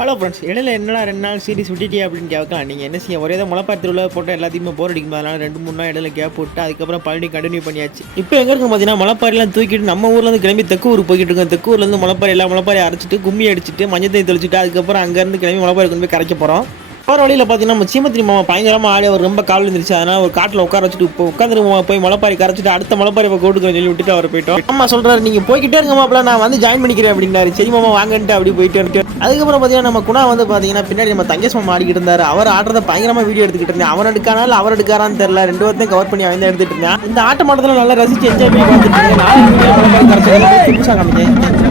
Hello friends, இடையில என்னடா 2 நாள் சீரிஸ் விட்டுட்டியா அப்படின்னு கேட்கலாம். நீங்கள் என்ன செய்ய ஒரே தான் முளைப்பாரி திருவிழா போட்டு எல்லாத்தையுமே போர் அடிக்கும். அதனால் 2-3 நாள் இடையில கேப் போட்டு அதுக்கப்புறம் பழனி கண்டினியூ பண்ணியாச்சு. இப்போ எங்கே இருக்கும் பார்த்தீங்கன்னா, முளைப்பாரிலாம் தூக்கிட்டு நம்ம ஊர்லேருந்து கிளம்பி தெற்கு ஊருக்கு போய்கிட்டு இருக்கோம். தெற்கு ஊர்லேருந்து முளைப்பாரி எல்லா முளைப்பாரி அரைச்சிட்டு கும்மி அடிச்சிட்டு மஞ்சள் தண்ணி தெளிச்சிட்டு அதுக்கப்புறம் அங்கேருந்து கிளம்பி முளைப்பாரி கொண்டு போய் கரைக்க போகிறோம். போகிற வழியில் பார்த்தீங்கன்னா நம்ம சீமத்திரி மாமா பயங்கரமாக ஆடி அவர் ரொம்ப காவல் இருந்துச்சு. அதனால் ஒரு காட்டில் உட்கார வச்சுட்டு இப்போ உட்காந்து போய் முளைப்பாரி கரைச்சிட்டு அடுத்த முளைப்பாரி இப்போ கூட்டுக்கு சொல்லி விட்டுட்டு அவர் போயிட்டோம். அம்மா சொல்கிறாரு, நீங்கள் போய்கிட்டே இருங்க மாப்பிள்ள, நான் வந்து ஜாயின் பண்ணிக்கிறேன் அப்படின்னாரு. சரி மாமா வாங்கன்ட்டு அப்படி போயிட்டு இருக்கு. அதுக்கப்புறம் பார்த்தீங்கன்னா நம்ம குணா வந்து பார்த்தீங்கன்னா பின்னாடி நம்ம தங்கேஷ் மாமா ஆடிக்கிட்டு இருந்தார். அவர் ஆடுறத பயங்கரமாக வீடியோ எடுத்துக்கிட்டு இருந்தேன். அவர் எடுக்கானாலும் அவர் எடுக்காரான்னு தெரியல, 2 வாரத்தையும் கவர் பண்ணி அவன் தான் எடுத்துட்டு இருந்தேன். இந்த ஆட்ட மாட்டத்தில் நல்லா ரசிச்சு என்ஜாய் பண்ணி பார்த்துட்டு இருக்கேன். 4 வீடியோ முளைப்பாரி கரைச்சி புதுசாக காமிச்சேன்.